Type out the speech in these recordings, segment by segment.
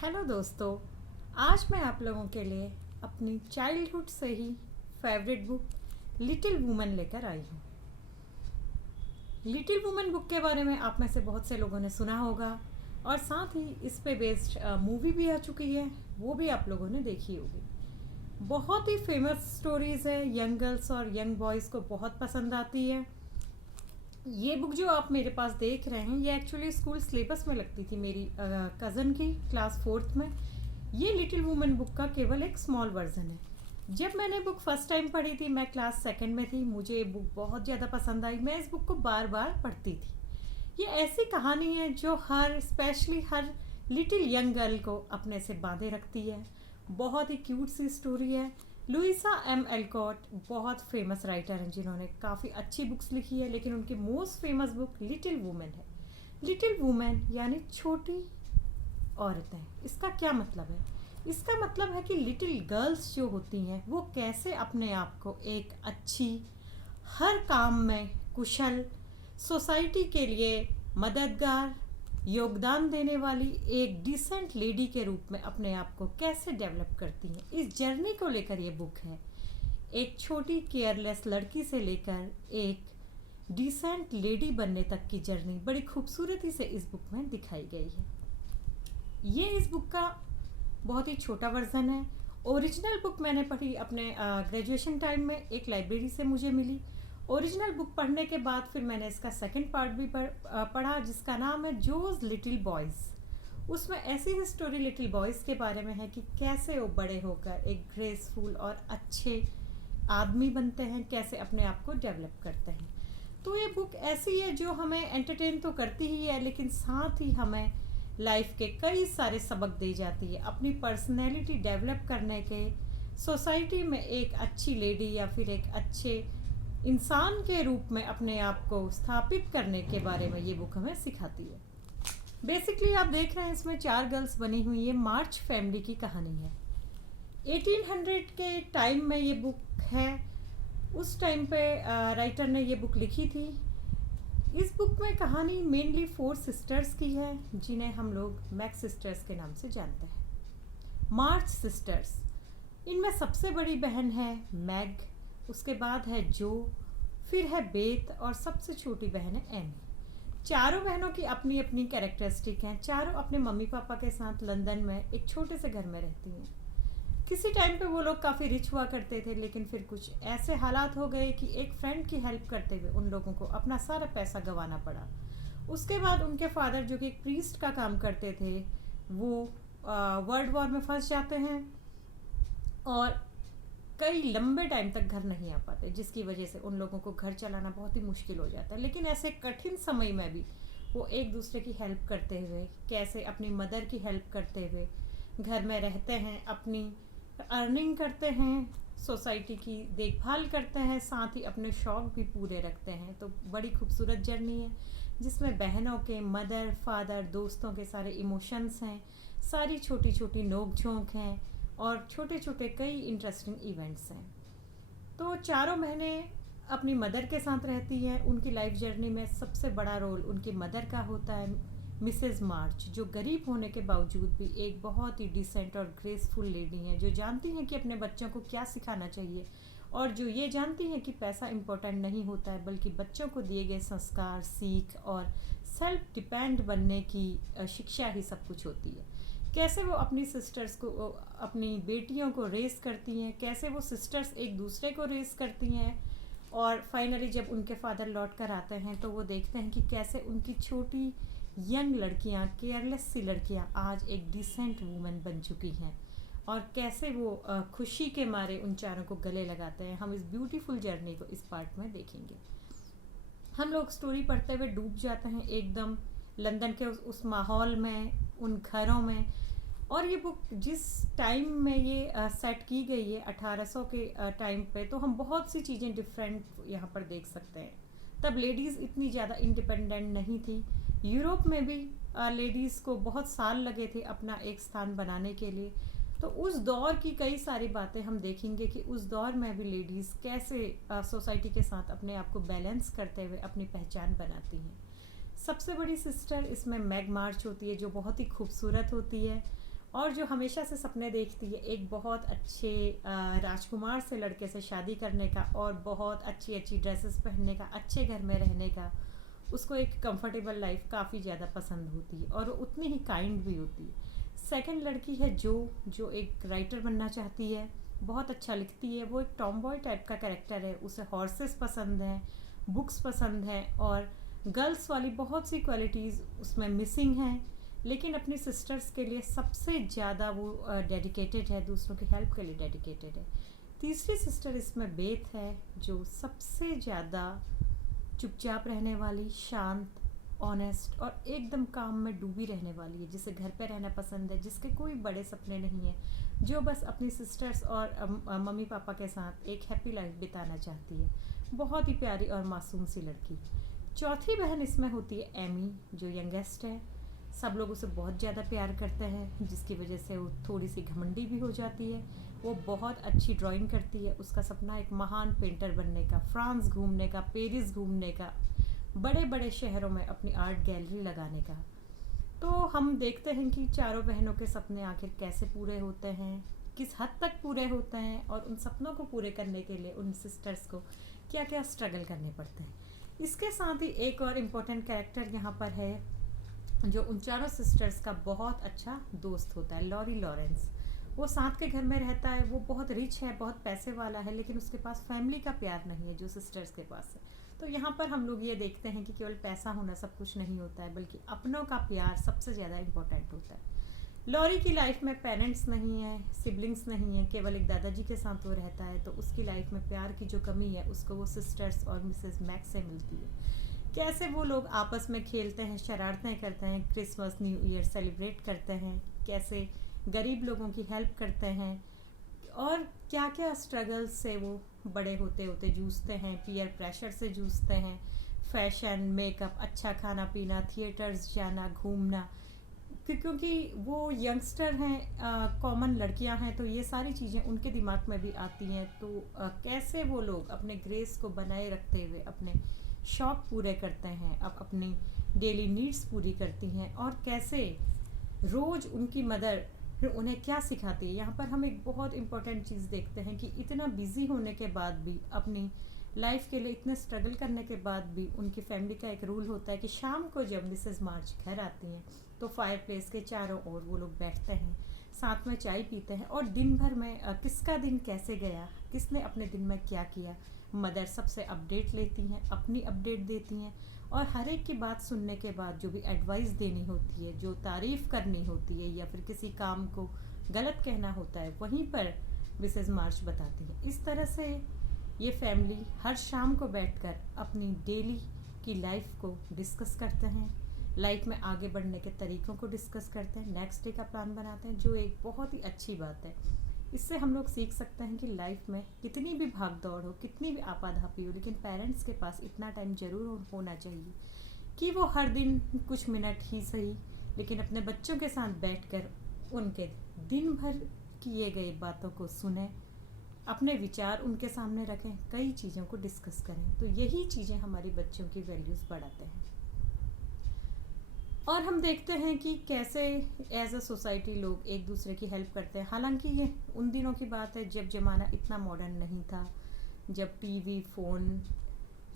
Hello दोस्तों। आज मैं आप लोगों के लिए अपनी चाइल्डहुड से ही फेवरेट बुक लिटिल वुमन लेकर आई हूँ। लिटिल वुमन बुक के बारे में आप में से बहुत से लोगों ने सुना होगा और साथ ही इस पे बेस्ड मूवी भी आ चुकी है, वो भी आप लोगों ने देखी होगी। बहुत ही फेमस स्टोरीज है, यंग गर्ल्स और यंग बॉयज़ को बहुत पसंद आती है। ये बुक जो आप मेरे पास देख रहे हैं ये एक्चुअली स्कूल सिलेबस में लगती थी मेरी कज़न की क्लास 4th में। ये लिटिल वुमन बुक का केवल एक स्मॉल वर्जन है। जब मैंने बुक फर्स्ट टाइम पढ़ी थी, मैं क्लास 2nd में थी, मुझे ये बुक बहुत ज़्यादा पसंद आई। मैं इस बुक को बार बार पढ़ती थी। ये ऐसी कहानी है जो specially her little young girl को अपने से बांधे रखती है। बहुत ही क्यूट सी स्टोरी है। लुइसा एम एल्कॉट बहुत फेमस राइटर हैं जिन्होंने काफ़ी अच्छी बुक्स लिखी है, लेकिन उनकी most famous book little women है। लिटिल वुमेन यानी छोटी औरतें। इसका क्या मतलब है? इसका मतलब है कि लिटिल गर्ल्स जो होती हैं वो कैसे अपने आप को एक अच्छी, हर काम में कुशल, सोसाइटी के लिए मददगार, योगदान देने वाली एक डिसेंट लेडी के रूप में अपने आप को कैसे डेवलप करती हैं, इस जर्नी को लेकर ये बुक है। एक छोटी केयरलेस लड़की से लेकर एक डिसेंट लेडी बनने तक की जर्नी बड़ी खूबसूरती से इस बुक में दिखाई गई है। ये इस बुक का बहुत ही छोटा वर्जन है। ओरिजिनल बुक मैंने पढ़ी अपने ग्रेजुएशन टाइम में, एक लाइब्रेरी से मुझे मिली। ओरिजिनल बुक पढ़ने के बाद फिर मैंने इसका सेकंड पार्ट भी पढ़ा जिसका नाम है जोज लिटिल बॉयज़। उसमें ऐसी ही स्टोरी लिटिल बॉयज़ के बारे में है कि कैसे वो बड़े होकर एक ग्रेसफुल और अच्छे आदमी बनते हैं, कैसे अपने आप को डेवलप करते हैं। तो ये बुक ऐसी है जो हमें एंटरटेन तो करती ही है, लेकिन साथ ही हमें लाइफ के कई सारे सबक दे जाती है, अपनी पर्सनैलिटी डेवलप करने के, सोसाइटी में एक अच्छी लेडी या फिर एक अच्छे इंसान के रूप में अपने आप को स्थापित करने के बारे में ये बुक हमें सिखाती है। बेसिकली आप देख रहे हैं इसमें 4 गर्ल्स बनी हुई है। मार्च फैमिली की कहानी है। 1800 के टाइम में ये बुक है। उस टाइम पे राइटर ने ये बुक लिखी थी। इस बुक में कहानी मेनली 4 सिस्टर्स की है जिन्हें हम लोग मैक्स सिस्टर्स के नाम से जानते हैं। मार्च सिस्टर्स, इनमें सबसे बड़ी बहन है मैग, उसके बाद है जो, फिर है बेथ और सबसे छोटी बहन है एमी। चारों बहनों की अपनी अपनी कैरेक्टरिस्टिक हैं। चारों अपने मम्मी पापा के साथ लंदन में एक छोटे से घर में रहती हैं। किसी टाइम पे वो लोग काफ़ी रिच हुआ करते थे, लेकिन फिर कुछ ऐसे हालात हो गए कि एक फ्रेंड की हेल्प करते हुए उन लोगों को अपना सारा पैसा गंवाना पड़ा। उसके बाद उनके फादर जो कि एक प्रीस्ट का काम करते थे, वो वर्ल्ड वॉर में फंस जाते हैं और कई लंबे टाइम तक घर नहीं आ पाते, जिसकी वजह से उन लोगों को घर चलाना बहुत ही मुश्किल हो जाता है। लेकिन ऐसे कठिन समय में भी वो एक दूसरे की हेल्प करते हुए, कैसे अपनी मदर की हेल्प करते हुए घर में रहते हैं, अपनी अर्निंग करते हैं, सोसाइटी की देखभाल करते हैं, साथ ही अपने शौक भी पूरे रखते हैं। तो बड़ी खूबसूरत जर्नी है जिसमें बहनों के, मदर, फादर, दोस्तों के सारे इमोशंस हैं, सारी छोटी छोटी नोक झोंक हैं और छोटे छोटे कई इंटरेस्टिंग इवेंट्स हैं। तो चारों बहनें अपनी मदर के साथ रहती हैं। उनकी लाइफ जर्नी में सबसे बड़ा रोल उनकी मदर का होता है, मिसेस मार्च, जो गरीब होने के बावजूद भी एक बहुत ही डिसेंट और ग्रेसफुल लेडी हैं, जो जानती हैं कि अपने बच्चों को क्या सिखाना चाहिए और जो ये जानती हैं कि पैसा इम्पोर्टेंट नहीं होता है, बल्कि बच्चों को दिए गए संस्कार, सीख और सेल्फ डिपेंड बनने की शिक्षा ही सब कुछ होती है। कैसे वो अपनी सिस्टर्स को, अपनी बेटियों को रेस करती हैं, कैसे वो सिस्टर्स एक दूसरे को रेस करती हैं, और फाइनली जब उनके फादर लौट कर आते हैं तो वो देखते हैं कि कैसे उनकी छोटी यंग लड़कियां, केयरलेस सी लड़कियां आज एक डिसेंट वूमेन बन चुकी हैं और कैसे वो खुशी के मारे उन चारों को गले लगाते हैं। हम इस ब्यूटीफुल जर्नी को इस पार्ट में देखेंगे। हम लोग स्टोरी पढ़ते हुए डूब जाते हैं एकदम लंदन के उस माहौल में, उन घरों में। और ये बुक जिस टाइम में ये सेट की गई है 1800 के टाइम पे, तो हम बहुत सी चीज़ें डिफरेंट यहाँ पर देख सकते हैं। तब लेडीज़ इतनी ज़्यादा इंडिपेंडेंट नहीं थी। यूरोप में भी लेडीज़ को बहुत साल लगे थे अपना एक स्थान बनाने के लिए। तो उस दौर की कई सारी बातें हम देखेंगे कि उस दौर में भी लेडीज़ कैसे सोसाइटी के साथ अपने आप को बैलेंस करते हुए अपनी पहचान बनाती हैं। सबसे बड़ी सिस्टर इसमें मैग मार्च होती है, जो बहुत ही खूबसूरत होती है। और जो हमेशा से सपने देखती है एक बहुत अच्छे राजकुमार से लड़के से शादी करने का, और बहुत अच्छी अच्छी ड्रेसेस पहनने का, अच्छे घर में रहने का। उसको एक कंफर्टेबल लाइफ काफ़ी ज़्यादा पसंद होती है, और वो उतनी ही काइंड भी होती है। सेकंड लड़की है जो एक राइटर बनना चाहती है, बहुत अच्छा लिखती है। वो एक टॉम बॉय टाइप का कैरेक्टर है, उसे हॉर्सेस पसंद हैं, बुक्स पसंद हैं, और गर्ल्स वाली बहुत सी क्वालिटीज़ उसमें मिसिंग हैं। लेकिन अपनी सिस्टर्स के लिए सबसे ज़्यादा वो डेडिकेटेड है, दूसरों की हेल्प के लिए डेडिकेटेड है। तीसरी सिस्टर इसमें बेथ है, जो सबसे ज़्यादा चुपचाप रहने वाली, शांत, ऑनेस्ट और एकदम काम में डूबी रहने वाली है, जिसे घर पे रहना पसंद है, जिसके कोई बड़े सपने नहीं है, जो बस अपनी सिस्टर्स और मम्मी पापा के साथ एक हैप्पी लाइफ बिताना चाहती है। बहुत ही प्यारी और मासूम सी लड़की। चौथी बहन इसमें होती है एमी, जो यंगेस्ट है। सब लोग उसे बहुत ज़्यादा प्यार करते हैं, जिसकी वजह से वो थोड़ी सी घमंडी भी हो जाती है। वो बहुत अच्छी ड्राइंग करती है, उसका सपना एक महान पेंटर बनने का, फ्रांस घूमने का, पेरिस घूमने का, बड़े बड़े शहरों में अपनी आर्ट गैलरी लगाने का। तो हम देखते हैं कि चारों बहनों के सपने आखिर कैसे पूरे होते हैं, किस हद तक पूरे होते हैं, और उन सपनों को पूरे करने के लिए उन सिस्टर्स को क्या क्या स्ट्रगल करने पड़ते हैं। इसके साथ ही एक और इम्पोर्टेंट कैरेक्टर यहाँ पर है, जो उन चारों सिस्टर्स का बहुत अच्छा दोस्त होता है, लॉरी लॉरेंस। वो साथ के घर में रहता है, वो बहुत रिच है, बहुत पैसे वाला है, लेकिन उसके पास फैमिली का प्यार नहीं है जो सिस्टर्स के पास है। तो यहाँ पर हम लोग ये देखते हैं कि केवल पैसा होना सब कुछ नहीं होता है, बल्कि अपनों का प्यार सबसे ज़्यादा इम्पोर्टेंट होता है। लॉरी की लाइफ में पेरेंट्स नहीं है, सिबलिंग्स नहीं है, केवल एक दादाजी के साथ वो रहता है। तो उसकी लाइफ में प्यार की जो कमी है, उसको वो सिस्टर्स और मिसेस मैक्स से मिलती है। कैसे वो लोग आपस में खेलते हैं, शरारतें करते हैं, क्रिसमस न्यू ईयर सेलिब्रेट करते हैं, कैसे गरीब लोगों की हेल्प करते हैं, और क्या क्या स्ट्रगल्स से वो बड़े होते होते जूझते हैं, पीयर प्रेशर से जूझते हैं, फैशन, मेकअप, अच्छा खाना पीना, थिएटर्स जाना, घूमना, क्योंकि वो यंगस्टर हैं, कॉमन लड़कियां हैं, तो ये सारी चीज़ें उनके दिमाग में भी आती हैं। तो कैसे वो लोग अपने ग्रेस को बनाए रखते हुए अपने शौक पूरे करते हैं, अब अपनी डेली नीड्स पूरी करती हैं, और कैसे रोज़ उनकी मदर फिर उन्हें क्या सिखाती है। यहाँ पर हम एक बहुत इम्पोर्टेंट चीज़ देखते हैं कि इतना बिजी होने के बाद भी, अपनी लाइफ के लिए इतने स्ट्रगल करने के बाद भी, उनकी फैमिली का एक रूल होता है कि शाम को जब मिसेस मार्च घर आती हैं तो फायर प्लेस के चारों ओर वो लोग बैठते हैं, साथ में चाय पीते हैं, और दिन भर में किसका दिन कैसे गया, किसने अपने दिन में क्या किया, मदर सबसे अपडेट लेती हैं, अपनी अपडेट देती हैं, और हर एक की बात सुनने के बाद जो भी एडवाइस देनी होती है, जो तारीफ़ करनी होती है, या फिर किसी काम को गलत कहना होता है, वहीं पर मिसेस मार्च बताती हैं। इस तरह से ये फैमिली हर शाम को बैठकर अपनी डेली की लाइफ को डिस्कस करते हैं, लाइफ में आगे बढ़ने के तरीक़ों को डिस्कस करते हैं, नेक्स्ट डे का प्लान बनाते हैं, जो एक बहुत ही अच्छी बात है। इससे हम लोग सीख सकते हैं कि लाइफ में कितनी भी भाग दौड़ हो, कितनी भी आपाधापी हो, लेकिन पेरेंट्स के पास इतना टाइम ज़रूर होना चाहिए कि वो हर दिन कुछ मिनट ही सही, लेकिन अपने बच्चों के साथ बैठकर उनके दिन भर किए गए बातों को सुने, अपने विचार उनके सामने रखें, कई चीज़ों को डिस्कस करें। तो यही चीज़ें हमारी बच्चों की वैल्यूज़ बढ़ाते हैं। और हम देखते हैं कि कैसे एज अ सोसाइटी लोग एक दूसरे की हेल्प करते हैं। हालांकि ये उन दिनों की बात है जब ज़माना इतना मॉडर्न नहीं था, जब टीवी, फ़ोन,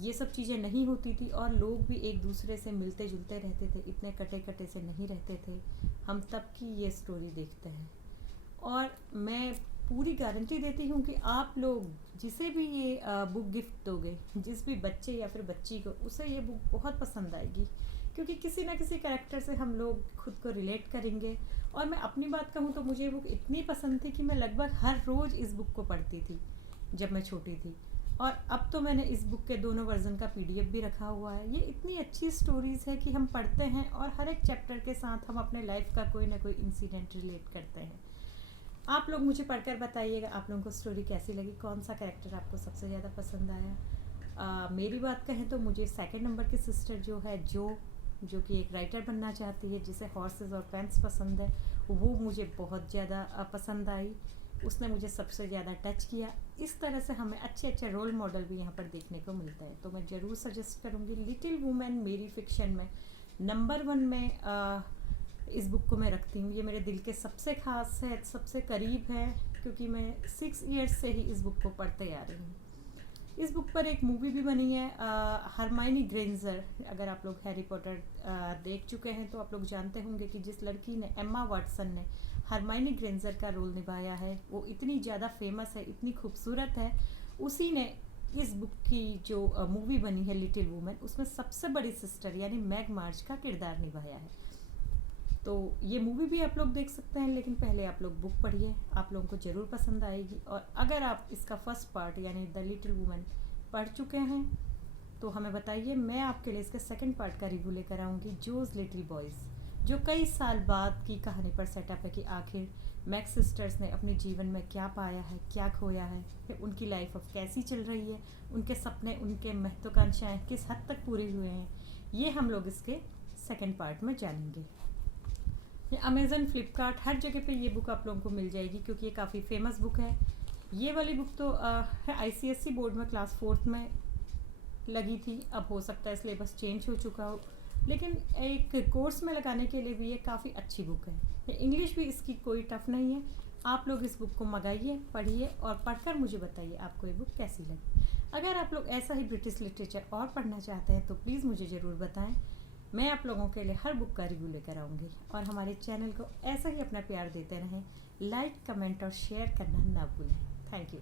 ये सब चीज़ें नहीं होती थी, और लोग भी एक दूसरे से मिलते जुलते रहते थे, इतने कटे कटे से नहीं रहते थे। हम तब की ये स्टोरी देखते हैं, और मैं पूरी गारंटी देती हूँ कि आप लोग जिसे भी ये बुक गिफ्ट दोगे, जिस भी बच्चे या फिर बच्ची को, उसे ये बुक बहुत पसंद आएगी, क्योंकि किसी ना किसी कैरेक्टर से हम लोग खुद को रिलेट करेंगे। और मैं अपनी बात कहूँ तो मुझे ये बुक इतनी पसंद थी कि मैं लगभग हर रोज़ इस बुक को पढ़ती थी जब मैं छोटी थी, और अब तो मैंने इस बुक के दोनों वर्जन का PDF भी रखा हुआ है। ये इतनी अच्छी स्टोरीज़ है कि हम पढ़ते हैं, और हर एक चैप्टर के साथ हम अपने लाइफ का कोई ना कोई इंसिडेंट रिलेट करते हैं। आप लोग मुझे पढ़कर बताइएगा आप लोगों को स्टोरी कैसी लगी, कौन सा कैरेक्टर आपको सबसे ज़्यादा पसंद आया। मेरी बात कहें तो मुझे सेकंड नंबर की सिस्टर जो है, जो कि एक राइटर बनना चाहती है, जिसे हॉर्सेस और पेन्स पसंद है, वो मुझे बहुत ज़्यादा पसंद आई। उसने मुझे सबसे ज़्यादा टच किया। इस तरह से हमें अच्छे अच्छे रोल मॉडल भी यहाँ पर देखने को मिलते हैं। तो मैं ज़रूर सजेस्ट करूँगी लिटिल वुमेन मेरी फिक्शन में नंबर 1 में इस बुक को मैं रखती हूँ। ये मेरे दिल के सबसे ख़ास है, सबसे करीब है, क्योंकि मैं 6 इयर्स से ही इस बुक को पढ़ते आ रही हूँ। इस बुक पर एक मूवी भी बनी है, हरमाइनी ग्रेंजर। अगर आप लोग हैरी पॉटर देख चुके हैं तो आप लोग जानते होंगे कि जिस लड़की ने, एम्मा वाटसन ने हरमाइनी ग्रेंजर का रोल निभाया है, वो इतनी ज़्यादा फेमस है, इतनी खूबसूरत है। उसी ने इस बुक की जो मूवी बनी है लिटिल वुमेन, उसमें सबसे बड़ी सिस्टर यानी मैग मार्च का किरदार निभाया है। तो ये मूवी भी आप लोग देख सकते हैं, लेकिन पहले आप लोग बुक पढ़िए, आप लोगों को ज़रूर पसंद आएगी। और अगर आप इसका फर्स्ट पार्ट यानी द लिटिल वुमेन पढ़ चुके हैं तो हमें बताइए, मैं आपके लिए इसके सेकंड पार्ट का रिव्यू लेकर आऊँगी, जोज लिटिल बॉयज़, जो कई साल बाद की कहानी पर सेटअप है कि आखिर मैक्स सिस्टर्स ने अपने जीवन में क्या पाया है, क्या खोया है, फिर उनकी लाइफ अब कैसी चल रही है, उनके सपने, उनके महत्वाकांक्षाएँ किस हद तक पूरी हुए हैं, ये हम लोग इसके सेकंड पार्ट में जानेंगे। ये अमेज़न, फ्लिपकार्ट, हर जगह पे ये बुक आप लोगों को मिल जाएगी, क्योंकि ये काफ़ी फेमस बुक है। ये वाली बुक तो ICSE बोर्ड में क्लास 4th में लगी थी, अब हो सकता है सिलेबस चेंज हो चुका हो, लेकिन एक कोर्स में लगाने के लिए भी ये काफ़ी अच्छी बुक है। इंग्लिश भी इसकी कोई टफ नहीं है। आप लोग इस बुक को मंगाइए, पढ़िए और पढ़कर मुझे बताइए आपको ये बुक कैसी लगी। अगर आप लोग ऐसा ही ब्रिटिश लिटरेचर और पढ़ना चाहते हैं तो प्लीज़ मुझे ज़रूर बताएं। मैं आप लोगों के लिए हर बुक का रिव्यू लेकर आऊँगी। और हमारे चैनल को ऐसा ही अपना प्यार देते रहें। लाइक, कमेंट और शेयर करना ना भूलें। Thank you.